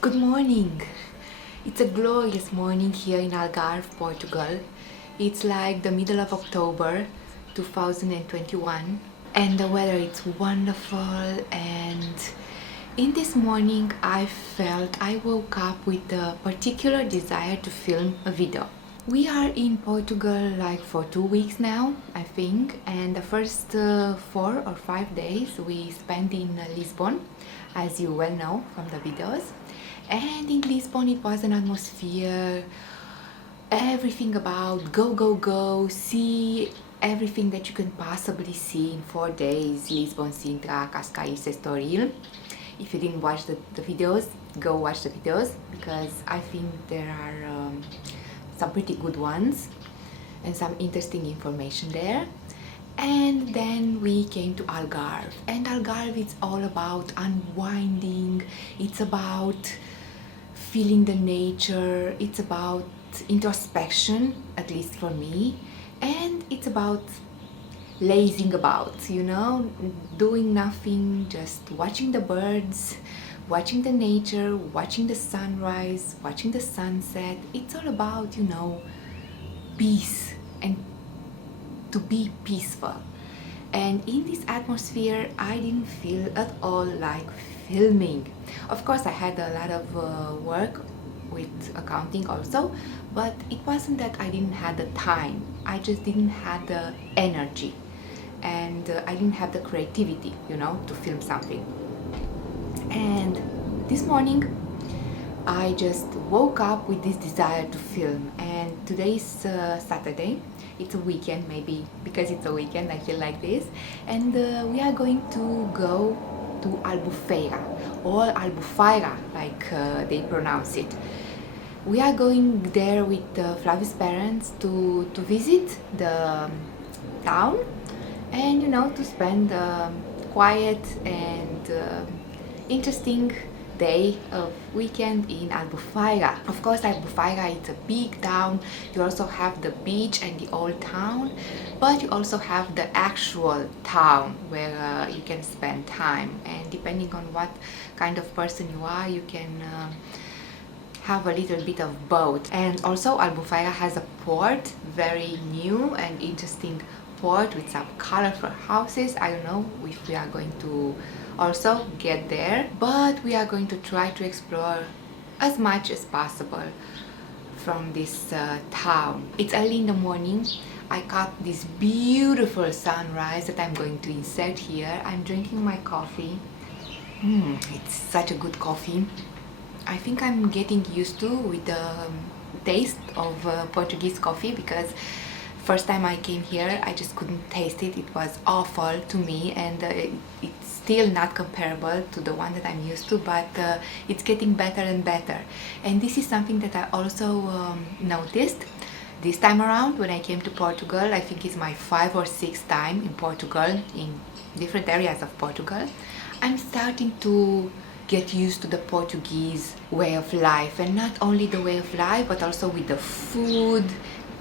Good morning! It's a glorious morning here in Algarve, Portugal. It's like the middle of October 2021 and the weather is wonderful, and in this morning I woke up with a particular desire to film a video. We are in Portugal like for 2 weeks now, I think, and the first 4 or 5 days we spent in Lisbon, as you well know from the videos. And in Lisbon it was an atmosphere, everything about go, go, go, see everything that you can possibly see in 4 days. Lisbon, Sintra, Cascais, Estoril. If you didn't watch the videos, go watch the videos, because I think there are some pretty good ones and some interesting information there. And then we came to Algarve, and Algarve is all about unwinding, it's about feeling the nature, it's about introspection, at least for me, and it's about lazing about, doing nothing, just watching the birds, watching the nature, watching the sunrise, watching the sunset. It's all about, peace and to be peaceful. And in this atmosphere I didn't feel at all like filming. Of course I had a lot of work with accounting also, but it wasn't that I didn't have the time, I just didn't have the energy, and I didn't have the creativity, to film something. And this morning I just woke up with this desire to film, and today's Saturday. It's a weekend, maybe because it's a weekend I feel like this, and we are going to go to Albufeira, or Albufeira like they pronounce it. We are going there with Flavi's parents to visit the town, and to spend a quiet and interesting day of weekend in Albufeira. Of course, Albufeira is a big town. You also have the beach and the old town, but you also have the actual town where you can spend time, and depending on what kind of person you are, you can have a little bit of both. And also Albufeira has a port, very new and interesting port with some colorful houses. I don't know if we are going to also get there, but we are going to try to explore as much as possible from this town. It's early in the morning. I caught this beautiful sunrise that I'm going to insert here. I'm drinking my coffee. It's such a good coffee. I think I'm getting used to with the taste of Portuguese coffee, because first time I came here I just couldn't taste it. It was awful to me, and it's still not comparable to the one that I'm used to, but it's getting better and better. And this is something that I also noticed this time around when I came to Portugal. I think it's my 5th or 6th time in Portugal, in different areas of Portugal. I'm starting to get used to the Portuguese way of life, and not only the way of life, but also with the food,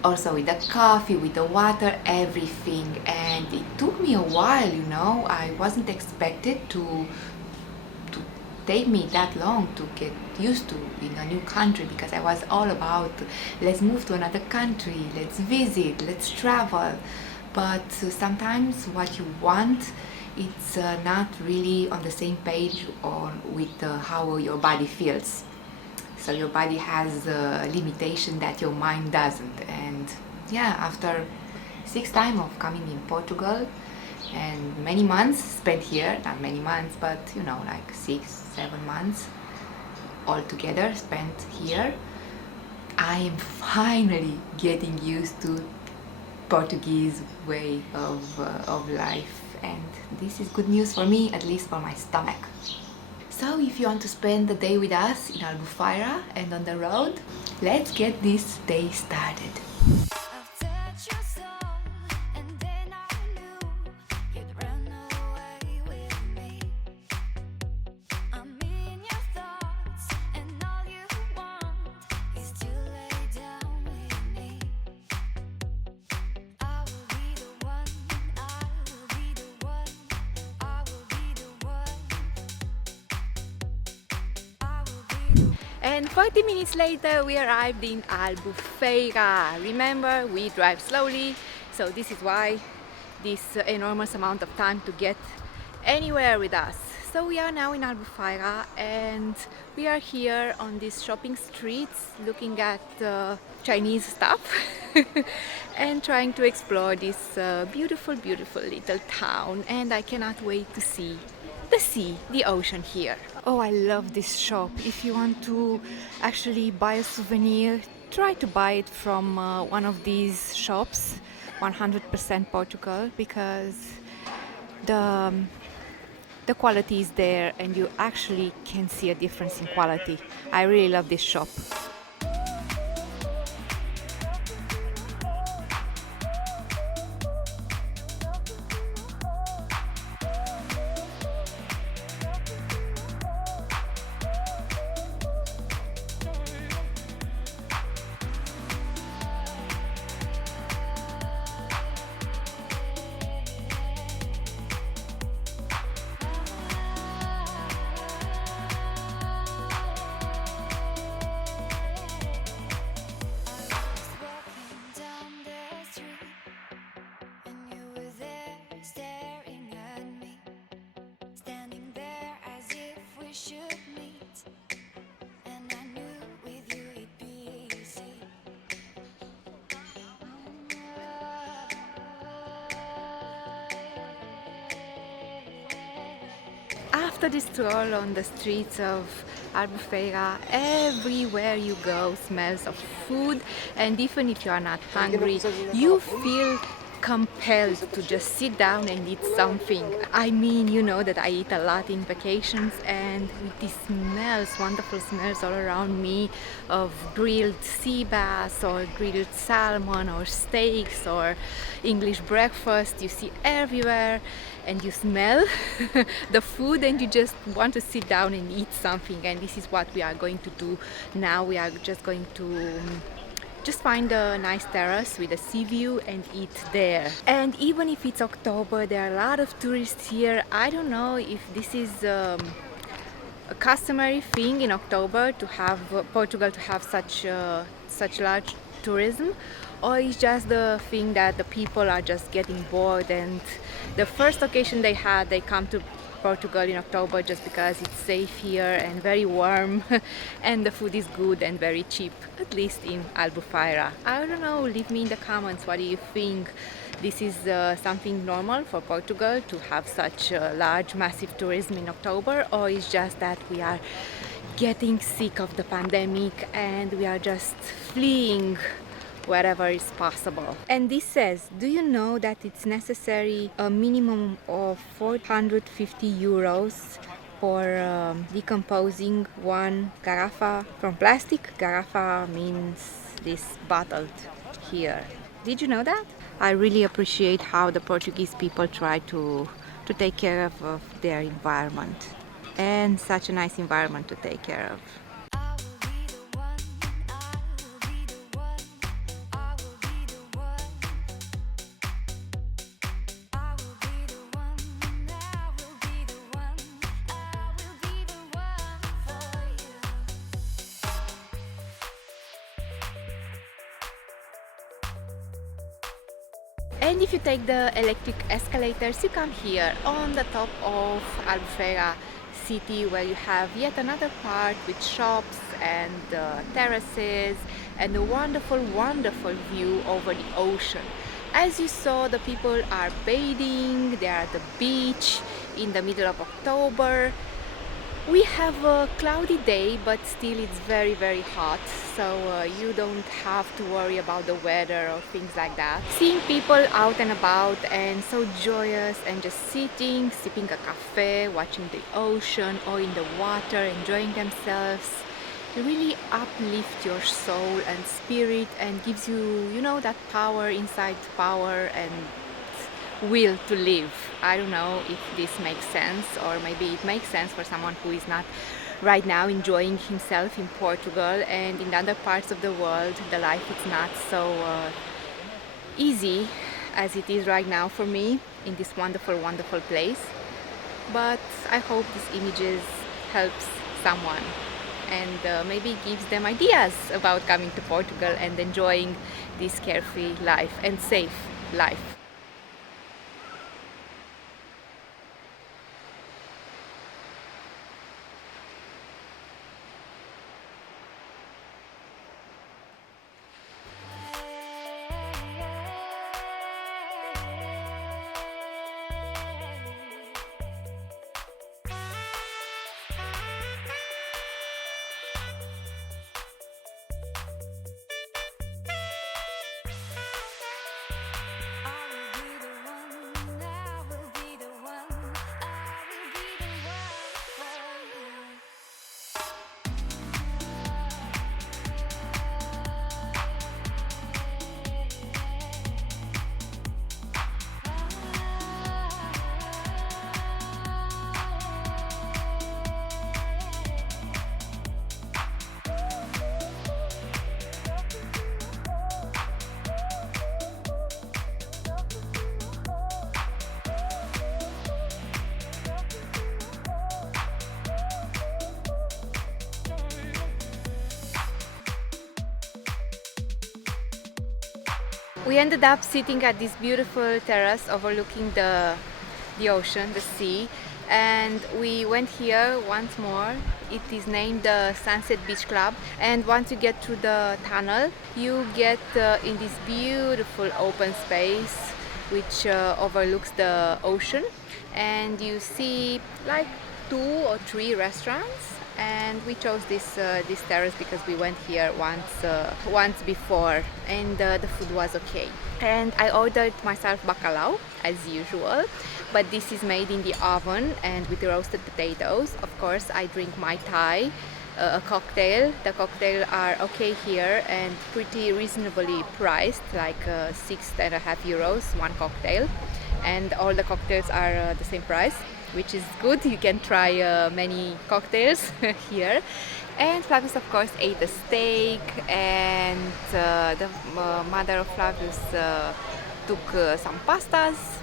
also with the coffee, with the water, everything. And it took me a while, I wasn't expected to take me that long to get used to in a new country, because I was all about let's move to another country, let's visit, let's travel. But sometimes what you want, it's not really on the same page or with how your body feels. So your body has a limitation that your mind doesn't. And yeah, after 6 time of coming in Portugal and many months spent here, not many months, but like 6-7 months altogether spent here, I am finally getting used to Portuguese way of life, and this is good news for me, at least for my stomach. So if you want to spend the day with us in Albufeira and on the road, let's get this day started. And 40 minutes later we arrived in Albufeira. Remember, we drive slowly, so this is why this enormous amount of time to get anywhere with us. So we are now in Albufeira and we are here on these shopping streets looking at Chinese stuff and trying to explore this beautiful little town, and I cannot wait to see the sea, the ocean here. Oh, I love this shop. If you want to actually buy a souvenir, try to buy it from one of these shops, 100% Portugal, because the quality is there and you actually can see a difference in quality. I really love this shop. After this stroll on the streets of Albufeira, everywhere you go smells of food, and even if you are not hungry, you feel compelled to just sit down and eat something. I mean, you know that I eat a lot in vacations, and with these smells, wonderful smells all around me of grilled sea bass or grilled salmon or steaks or English breakfast, you see everywhere, and you smell the food and you just want to sit down and eat something. And this is what we are going to do now. We are just going to just find a nice terrace with a sea view and eat there. And even if it's October, there are a lot of tourists here. I don't know if this is a customary thing in October to have Portugal to have such large tourism, or it's just the thing that the people are just getting bored, and the first occasion they had, they come to Portugal in October just because it's safe here and very warm and the food is good and very cheap, at least in Albufeira. I don't know, leave me in the comments, what do you think? This is something normal for Portugal to have such large massive tourism in October, or it's just that we are getting sick of the pandemic and we are just fleeing wherever is possible. And this says, do you know that it's necessary a minimum of 450 euros for decomposing one garrafa from plastic? Garrafa means this bottled here. Did you know that? I really appreciate how the Portuguese people try to take care of their environment, and such a nice environment to take care of. And if you take the electric escalators, you come here on the top of Albufeira city, where you have yet another part with shops and terraces and a wonderful view over the ocean. As you saw, the people are bathing, they are at the beach in the middle of October. We have a cloudy day, but still it's very hot, so you don't have to worry about the weather or things like that. Seeing people out and about and so joyous and just sitting, sipping a cafe, watching the ocean or in the water, enjoying themselves, it really uplifts your soul and spirit and gives you, you know, that power inside, power and will to live. I don't know if this makes sense, or maybe it makes sense for someone who is not right now enjoying himself in Portugal, and in other parts of the world the life is not so easy as it is right now for me in this wonderful place. But I hope these images helps someone. and maybe gives them ideas about coming to Portugal and enjoying this carefree life and safe life. We ended up sitting at this beautiful terrace overlooking the ocean, the sea, and we went here once more. It is named the Sunset Beach Club, and once you get through the tunnel, you get in this beautiful open space which overlooks the ocean, and you see like 2 or 3 restaurants. And we chose this terrace because we went here once before, and the food was okay. And I ordered myself bacalhau as usual, but this is made in the oven and with roasted potatoes. Of course, I drink Mai Tai, a cocktail. The cocktails are okay here and pretty reasonably priced, like €6.50 one cocktail, and all the cocktails are the same price, which is good. You can try many cocktails here. And Flavius, of course, ate a steak, and the mother of Flavius took some pastas.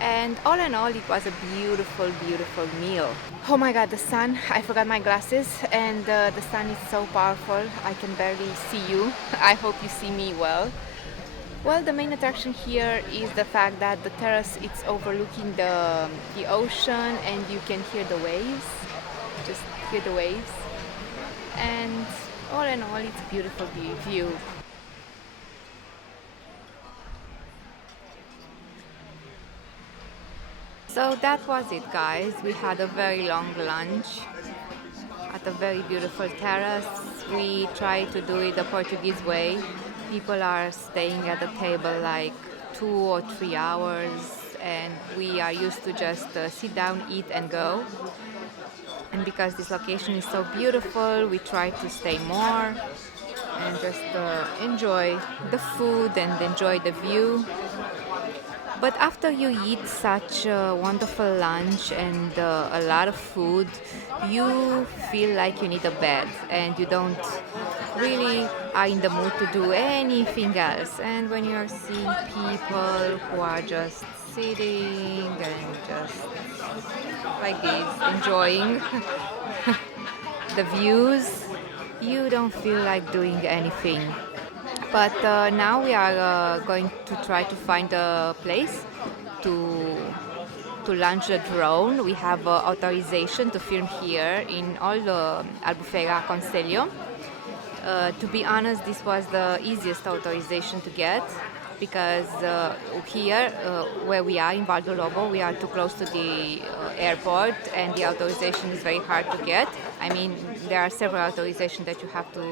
And all in all, it was a beautiful, beautiful meal. Oh my god, the sun! I forgot my glasses, and the sun is so powerful, I can barely see you. I hope you see me well. Well, the main attraction here is the fact that the terrace is overlooking the ocean, and you can hear the waves, just hear the waves. And all in all, it's a beautiful view. So that was it, guys. We had a very long lunch at a very beautiful terrace. We tried to do it the Portuguese way. People are staying at the table like 2 or 3 hours, and we are used to just sit down, eat and go. And because this location is so beautiful, we try to stay more and just enjoy the food and enjoy the view. But after you eat such a wonderful lunch and a lot of food, you feel like you need a bed and you don't really are in the mood to do anything else. And when you're seeing people who are just sitting and just like this, enjoying the views, you don't feel like doing anything. But now we are going to try to find a place to launch the drone. We have authorization to film here in all the Albufeira Conselho. To be honest, this was the easiest authorization to get, because here where we are in Val do Lobo, we are too close to the airport, and the authorization is very hard to get. I mean, there are several authorizations that you have to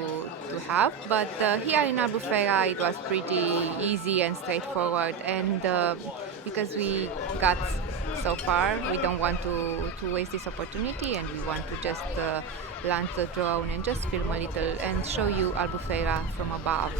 have, but here in Albufeira it was pretty easy and straightforward, and because we got so far, we don't want to waste this opportunity, and we want to just launch the drone and just film a little and show you Albufeira from above.